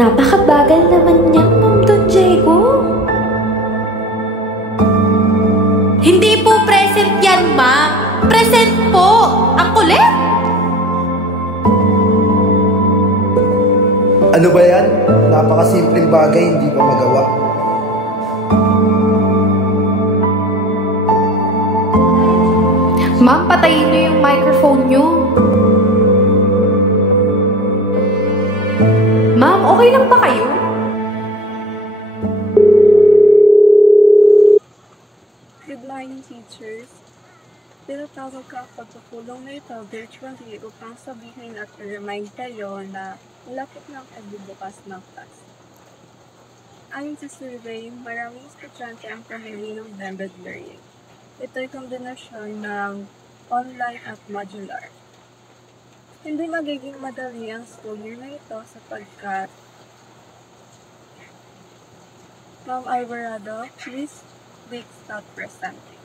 Napakabagal naman niya, Ma'am Don Diego. Hindi po present yan, ma'am. Present po. Ang kulit. Ano ba yan? Napakasimpleng bagay, hindi pa magawa. Ma'am, patayin niyo yung microphone niyo. Ma'am, okay lang ba kayo? Good morning, teachers. Tinatawag ka ako sa pulong na ito virtually upang sabihin at i-remind kayo na malapit na ang pagbubukas ng class. Ayon sa survey, maraming estudyante ang pumili ng blended learning. Ito'y kombinasyon ng online at modular. Hindi magiging madali ang school year na ito sapagkat Ma'am Alvarado, please stop presenting.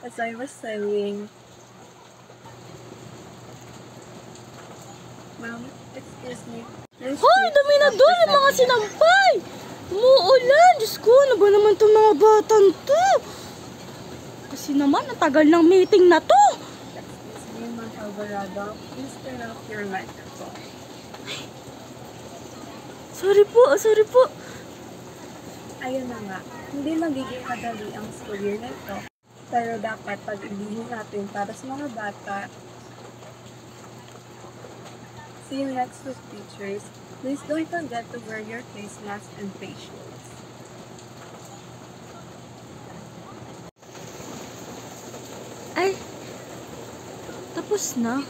As I was saying, Ma'am, excuse me. Hoy, dami na doon yung mga sinampay! Umuulan! Diyos ko, ano ba naman itong mga batang to? Kasi naman, natagal ng meeting na to! Excuse me, Ma'am Alvarado, please turn off your microphone. Sorry po. Ayun na nga, hindi magiging madali ang school year na ito. Pero dapat pag-ibihin natin para sa mga bata. See you next week, teachers. Please don't forget to wear your face mask and face shields. Ay, tapos na.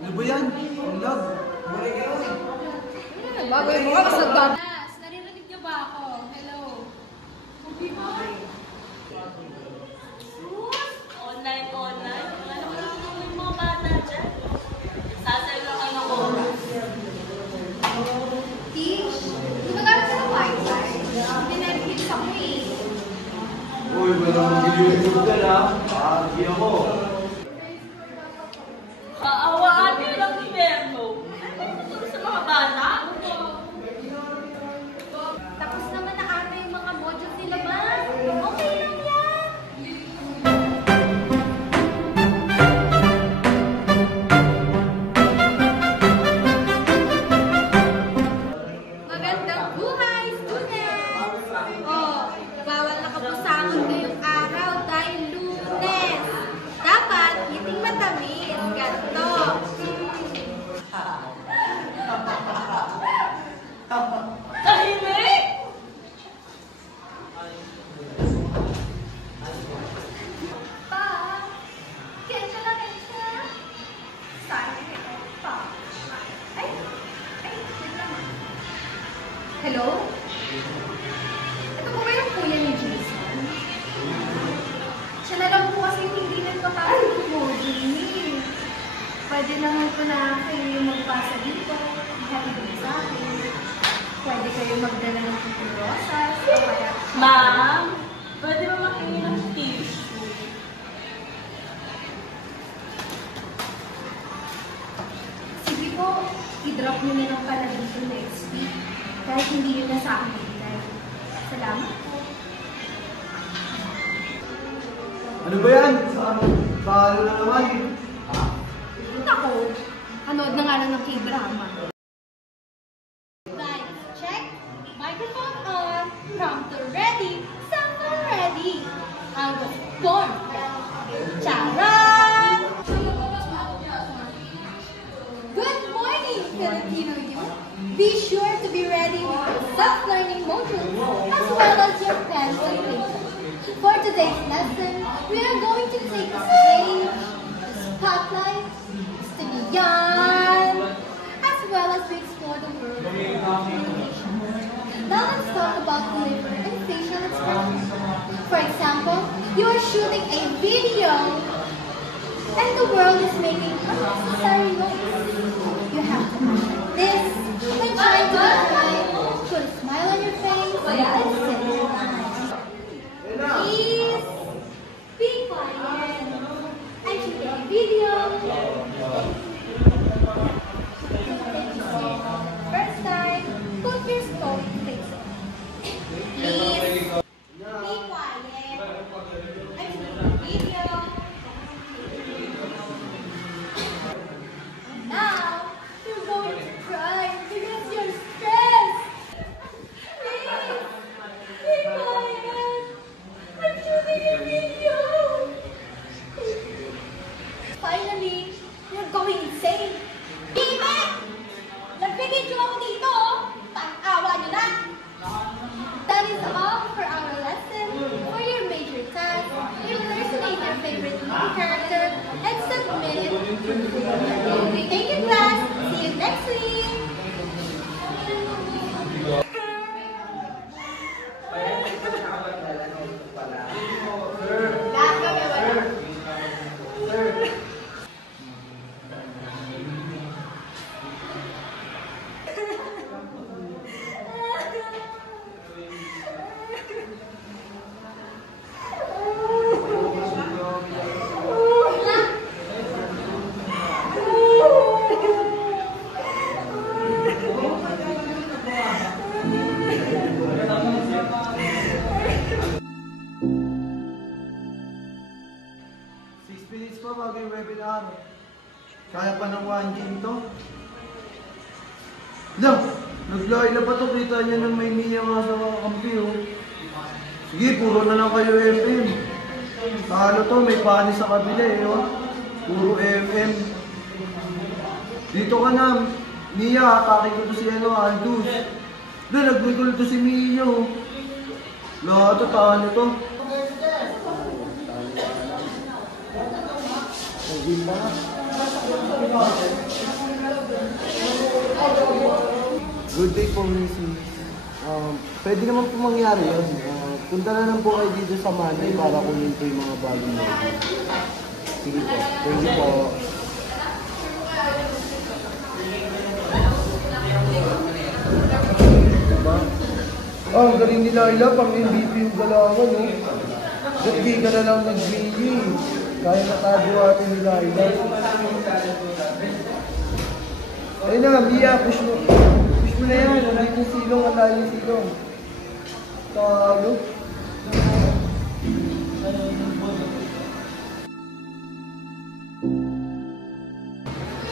Ano ba yan? Ang love. Bagay mo ka, masagdan. Naririnig niyo ba ako? Hello? Online. Ano ba yung mga bata dyan? Sasal lang kayo ng oras. Tish, di ba gamit ka ng wifi? Hindi na-repeat sa mo eh. Uy, walang giliwin ko ka na. Hindi ako. Kaawaan niyo lang ni Berno. Ano ba sa mga bata? Tapos naman na ata yung mga modules nila ba? Okay lang yan. Magandang buhay, students! Oh, bawal nakapusangon ngayong araw dahil Lunes. Dapat ngiting matamis. Ganto. Tahimik! Pa, kensya na kensya. Sorry, pa. Ay, wait lang. Hello? Ito po ba yung kuya ni Jason? Siya na lang po kasi yung hindi nagpapagod mo, Jimmy. Pwede naman po na kayo yung magpasa dito. Ihatid sa akin. Pwede kayo magdala ng rosas. Ma'am, pwede ba makingi ng tissue? Sige po, i-drop nyo na lang pala dito next week. Kahit hindi yun na sa akin bigay. Salamat po. Ano ba yan? Paano na naman? Ako, anood na nga lang ng K-drama. Lights check. Microphone on. Prompter ready. Sample ready. I was born. Charan! Good morning, Filipino youth. Be sure to be ready with your self-learning modules as well as your pen and paper. For today's lesson, we are going to take the stage, the spotlight, to beyond, as well as we explore the world of communication. Now let's talk about liver and facial expressions. For example, you are shooting a video and the world is making unnecessary noise. You have to act this when trying to be polite, put a smile on your face, and sit your eyes. Please be quiet. I'm shooting a video. First time, put your story face. Please be quiet. I'm shooting a video. Now, you're going to cry because you're stressed. Please, be quiet. I'm shooting a video. Finally, you're going insane. Bibi! Nagbibidyo ako dito. Tang-awa nyo na. That is all for our lesson. For your major task, impersonate your favorite movie character and submit it. Thank you, class. See you next week. Minutes pa bago yung webinar. Kaya pa ng 1 gym to? No! Naglaila pa to. Kita niya ng may niya nga sa mga kampi, oh. Sige, puro na lang kayo FM. Talo to, may panis sa kabila eh, oh. Puro FM. Dito ka na. Mia, atakin ko to si Aldous. Doon, nagbigol to si Mia, oh. Lahat to, talo to. Good day po, Mrs. Pwede naman po mangyari yun. Punta na lang po kayo dito sa Monday para kunin po yung mga bagong module. Sige po. Thank you po. Diba? Oh, ang galing ni Laila. Pang MVP yung galawan, no? Ba't di ka na lang nag-BG? Kaya natago atin ni Laila. Ayun na, Mia, push mo. Push mo na yan. Nandito yung silong, ang layo yung silong. Tago.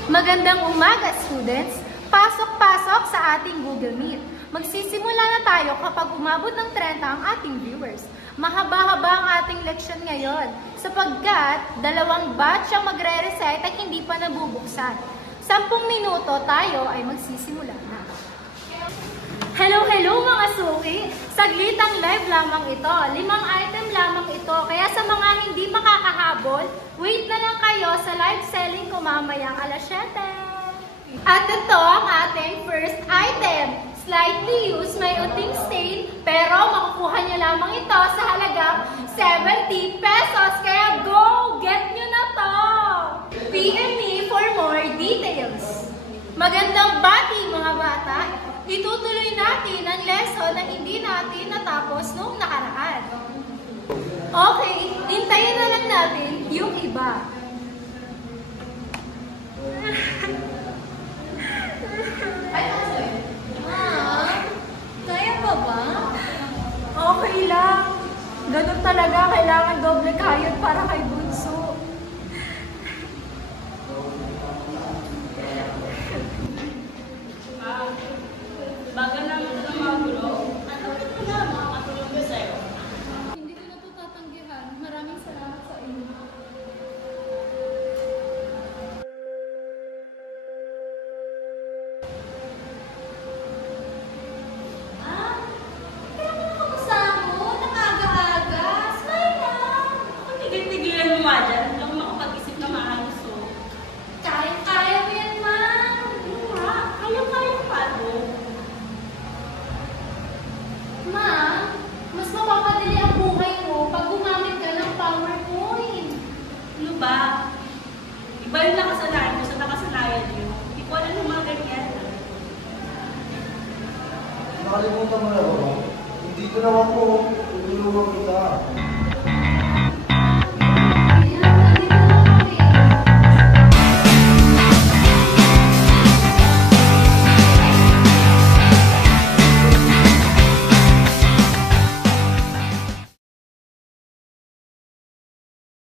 Magandang umaga, students! Pasok-pasok sa ating Google Meet. Magsisimula na tayo kapag umabot ng 30 ang ating viewers. Mahaba-haba ang ating leksyon ngayon sapagkat 2 batch ang magre-recite at hindi pa nabubuksan. 10 minuto tayo ay magsisimula na. Hello mga suki! Saglit ang live lamang ito. 5 item lamang ito. Kaya sa mga hindi makakahabol, wait na lang kayo sa live selling ko mamayang alas 7. At ito ang ating first item. Slightly used, may unting stain, pero makukuha nyo lamang ito sa halagang 70 pesos. Kaya go! Get nyo na to! PM me for more details. Magandang bati mga bata! Itutuloy natin ang lesson na hindi natin natapos noong nakaraan. Okay, hintayin na lang natin yung iba. Kaya pa ba? Okay lang. Ganun talaga, kailangan doble kayod para kay Bunso. Bagal naman ito ng mga gulo. Ano ito na, makakatulong ko sa'yo. Hindi ko na ito tatanggihan. Maraming salamat sa inyo. Nakalimutan mo na ba? Dito naman po, tutulungan kita.